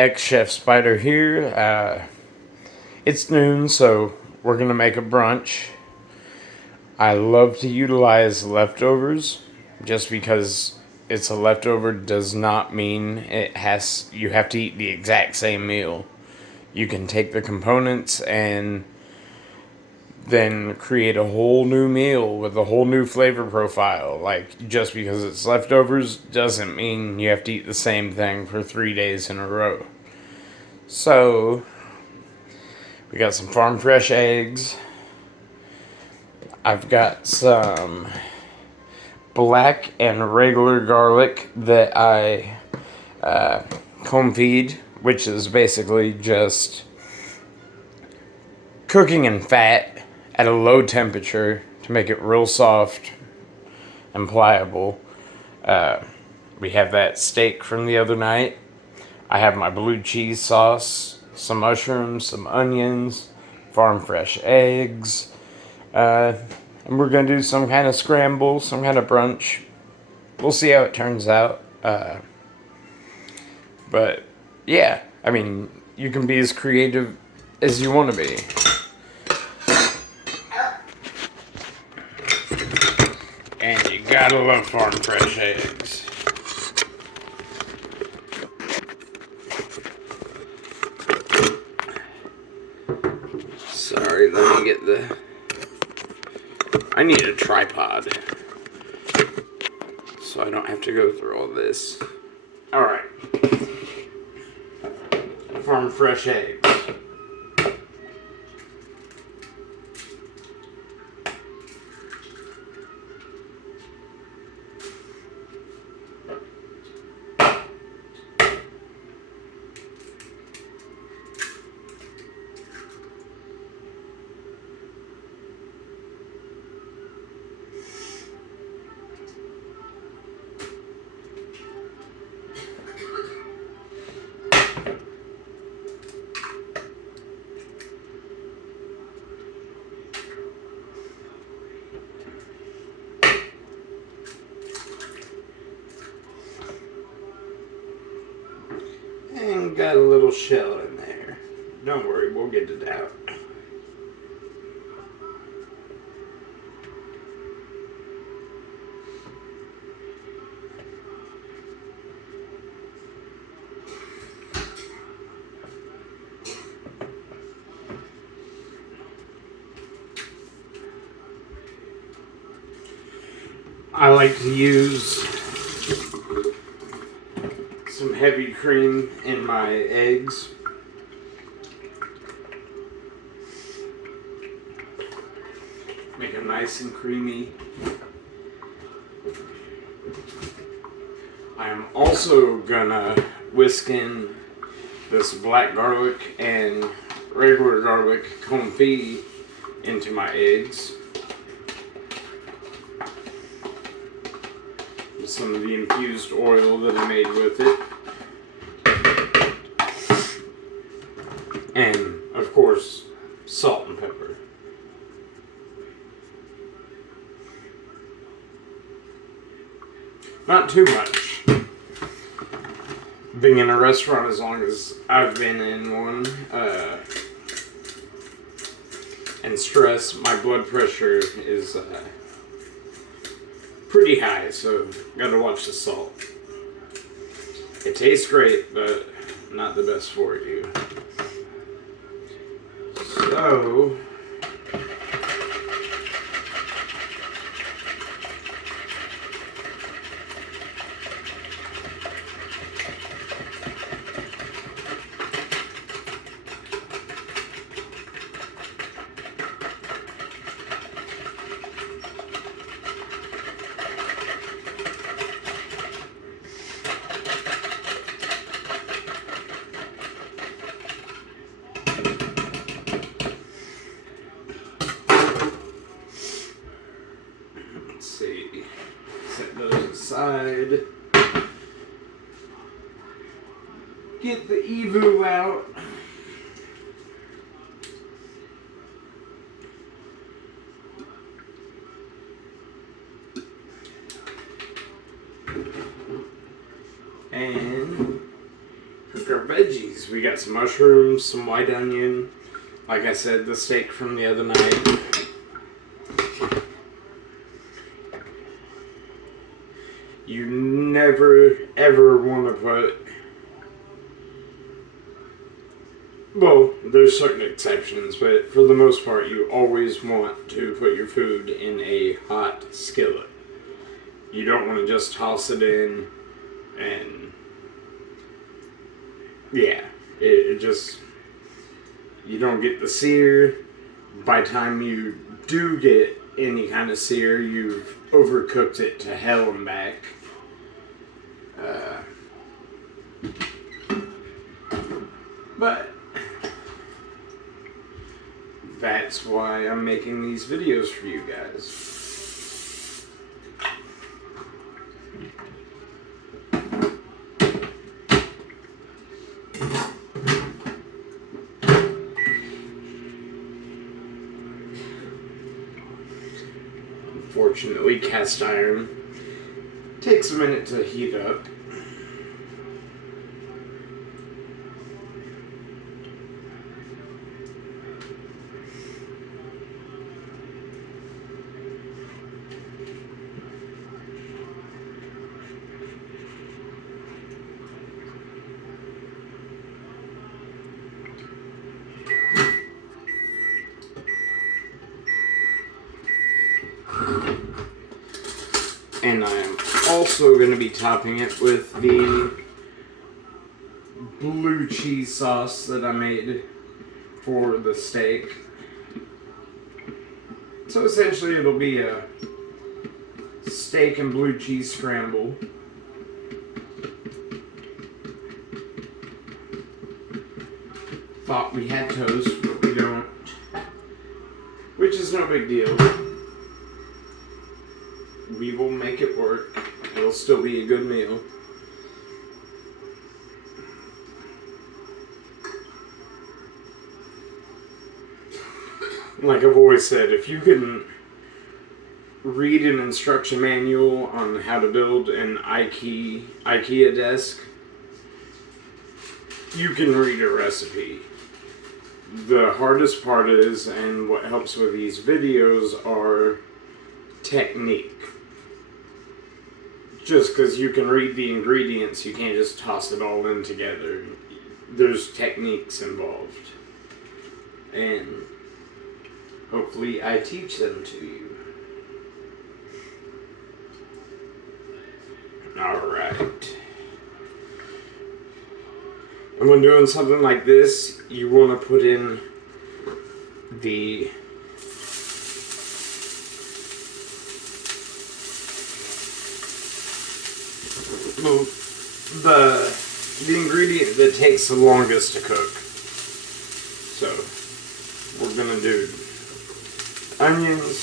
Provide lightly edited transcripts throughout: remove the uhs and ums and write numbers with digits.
Ex-Chef Spider here. It's noon, so we're gonna make a brunch. I love to utilize leftovers. Just because it's a leftover does not mean you have to eat the exact same meal. You can take the components and then create a whole new meal with a whole new flavor profile. Like, just because it's leftovers doesn't mean you have to eat the same thing for 3 days in a row. So, we got some farm fresh eggs. I've got some black and regular garlic that I confit, which is basically just cooking in fat at a low temperature to make it real soft and pliable. We have that steak from the other night. I have my blue cheese sauce, some mushrooms, some onions, farm fresh eggs, and we're gonna do some kind of scramble, some kind of brunch. We'll see how it turns out. But yeah, I mean, you can be as creative as you want to be. And you gotta love farm fresh eggs. Sorry, let me get the... I need a tripod, so I don't have to go through all this. Alright. Farm fresh eggs. And got a little shell in there. Don't worry, we'll get it out. I like to use some heavy cream in my eggs. Make them nice and creamy. I'm also gonna whisk in this black garlic and regular garlic confit into my eggs. Some of the infused oil that I made with it. And, of course, salt and pepper. Not too much. Being in a restaurant as long as I've been in one, and stress, my blood pressure is pretty high, so gotta watch the salt. It tastes great, but not the best for you. So, let's see. Set those aside. Get the EVOO out. And cook our veggies. We got some mushrooms, some white onion. Like I said, the steak from the other night. You never, ever want to put... Well, there's certain exceptions, but for the most part, you always want to put your food in a hot skillet. You don't want to just toss it in and... Yeah, it just... You don't get the sear. By the time you do get any kind of sear, you've overcooked it to hell and back. But that's why I'm making these videos for you guys. Unfortunately, cast iron takes a minute to heat up. And I'm also going to be topping it with the blue cheese sauce that I made for the steak. So essentially it'll be a steak and blue cheese scramble. Thought we had toast, but we don't. Which is no big deal. We will make it work. It'll still be a good meal. Like I've always said, if you can read an instruction manual on how to build an IKEA desk, you can read a recipe. The hardest part is, and what helps with these videos, are technique. Just because you can read the ingredients, you can't just toss it all in together. There's techniques involved. And hopefully I teach them to you. Alright. And when doing something like this, you want to put in the ingredient that takes the longest to cook. So we're gonna do onions,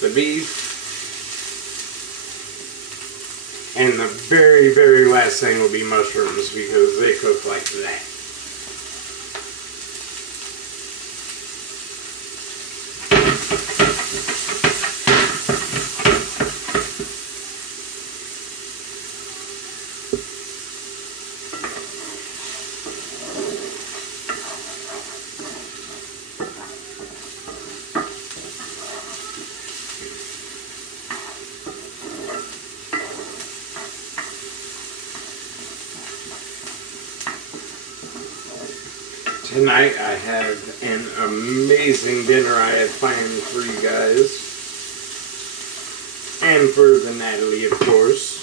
the beef, and the very, very last thing will be mushrooms because they cook like that. Tonight I have an amazing dinner I have planned for you guys. And for the Natalie, of course.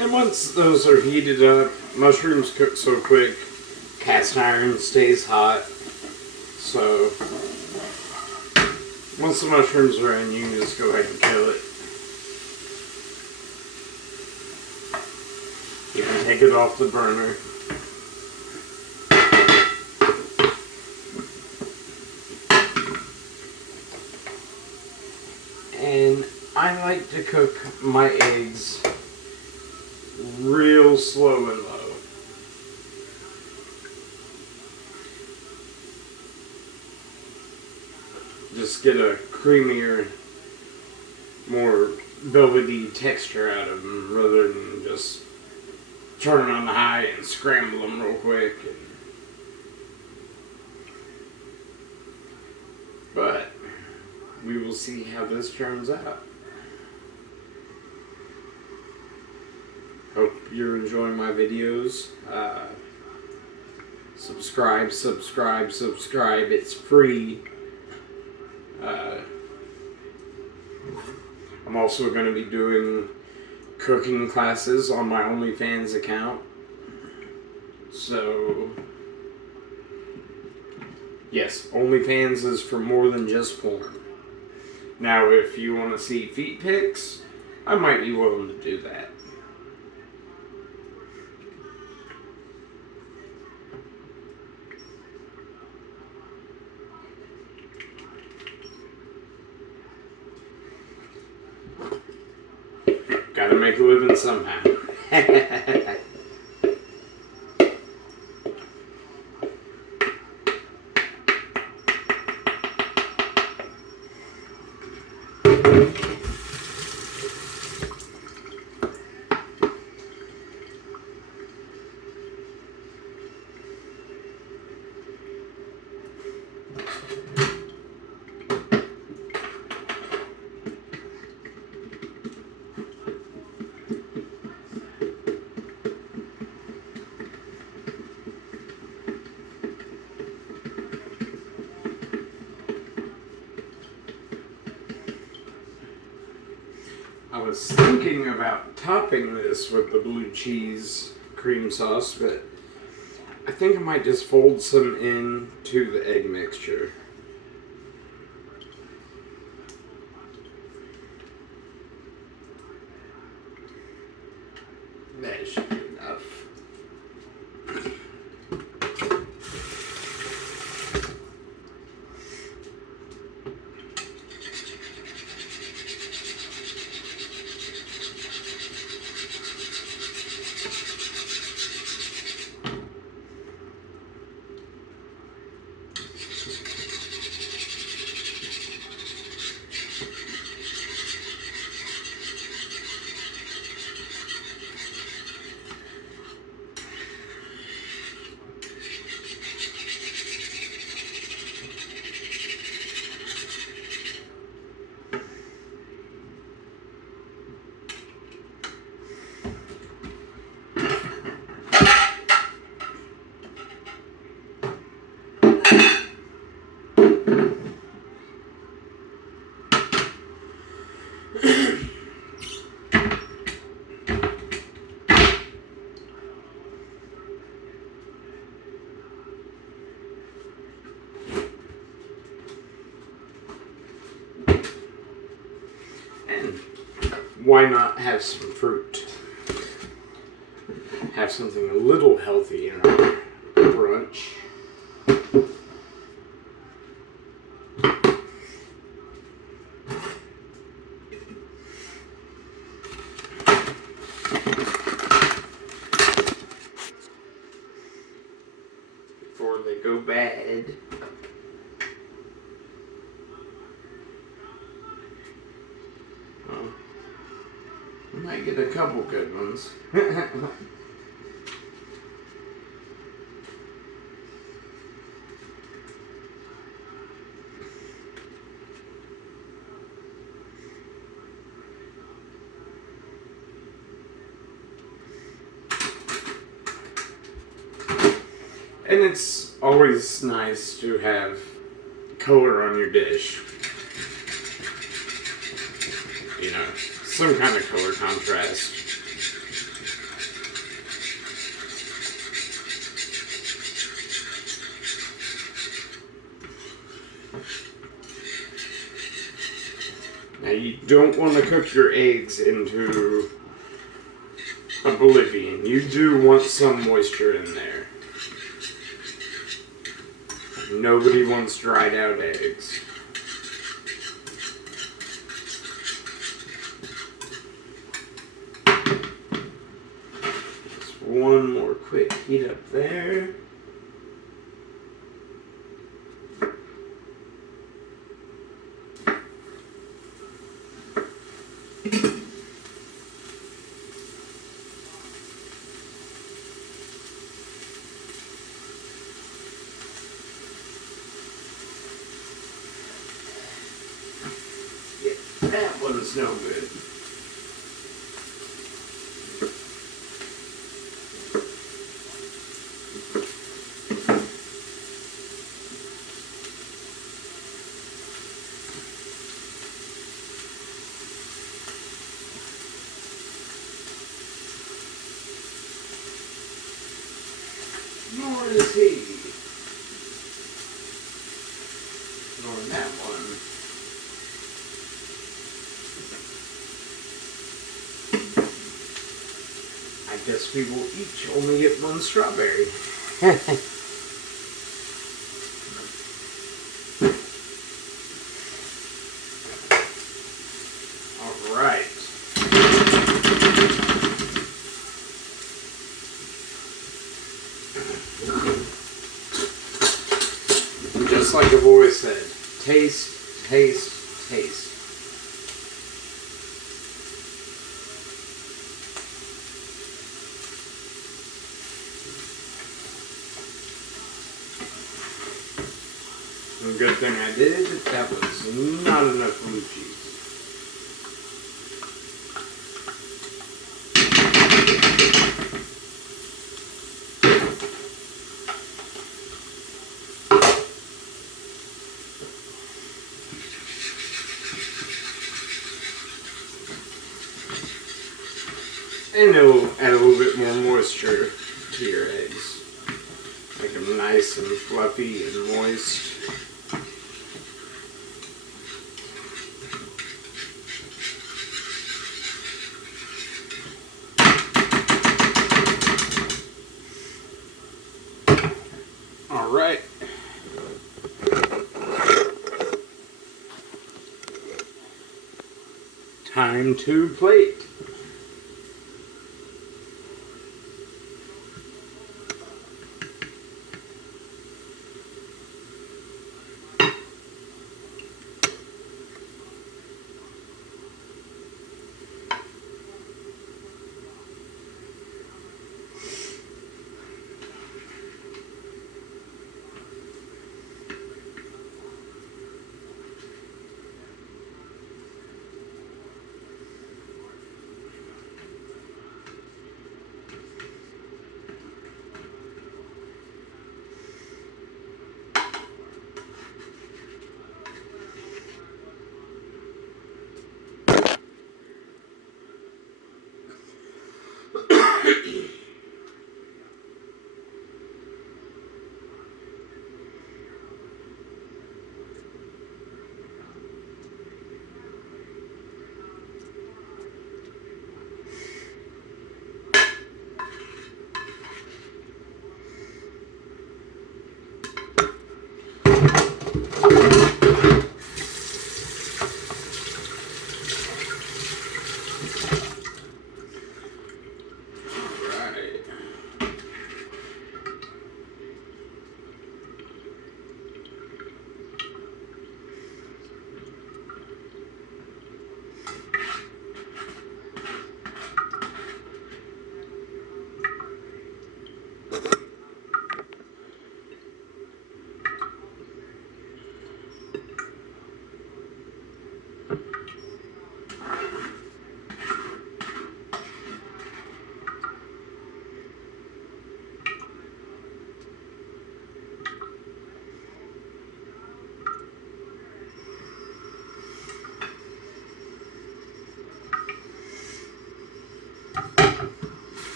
And once those are heated up, mushrooms cook so quick, cast iron stays hot. So once the mushrooms are in, you can just go ahead and kill it. You can take it off the burner. And I like to cook my eggs real slow and low. Just get a creamier, more velvety texture out of them rather than just turn on the high and scramble them real quick. But we will see how this turns out. Hope you're enjoying my videos. Subscribe. It's free. I'm also going to be doing cooking classes on my OnlyFans account. So, yes, OnlyFans is for more than just porn. Now, if you want to see feet pics, I might be willing to do that. Gotta make a living somehow. I was thinking about topping this with the blue cheese cream sauce, but I think I might just fold some into the egg mixture. That should be enough. Why not have some fruit? Have something a little healthy in our brunch. Before they go bad. Might get a couple good ones. And it's always nice to have color on your dish. You know, some kind of color contrast. Now you don't want to cook your eggs into oblivion. You do want some moisture in there. Nobody wants dried out eggs. one more quick heat up there. Yeah, that one's no good. Nor is he. Nor that one. I guess we will each only get one strawberry. Alright. Just like I've always said, taste, taste, taste. A good thing I did, that was not enough blue cheese. And it'll add a little bit more moisture to your eggs. Make them nice and fluffy and moist. Alright. Time to plate.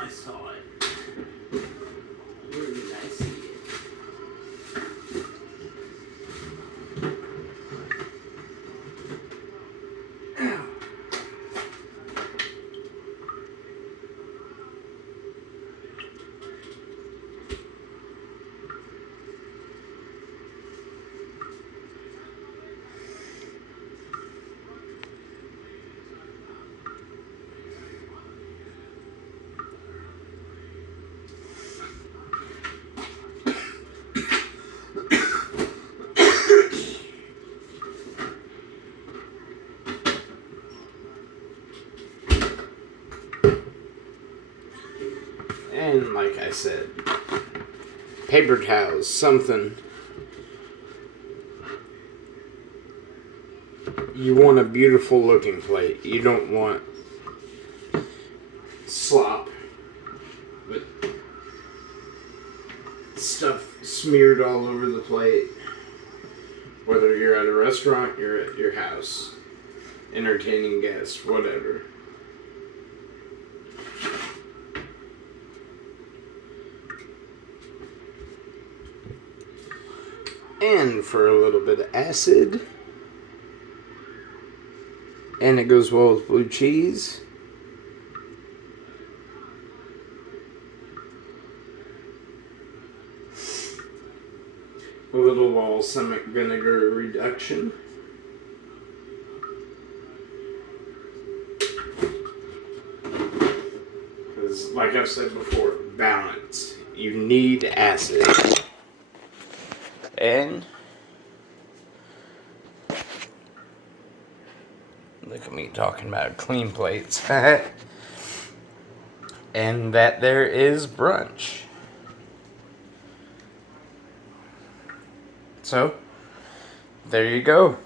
I saw it. Where did I see it? And like I said, paper towels, something. You want a beautiful looking plate. You don't want slop with stuff smeared all over the plate. Whether you're at a restaurant, you're at your house, entertaining guests, whatever. And for a little bit of acid. And it goes well with blue cheese. A little balsamic vinegar reduction. Because, like I've said before, balance. You need acid. And look at me talking about clean plates. And that there is brunch. So, there you go.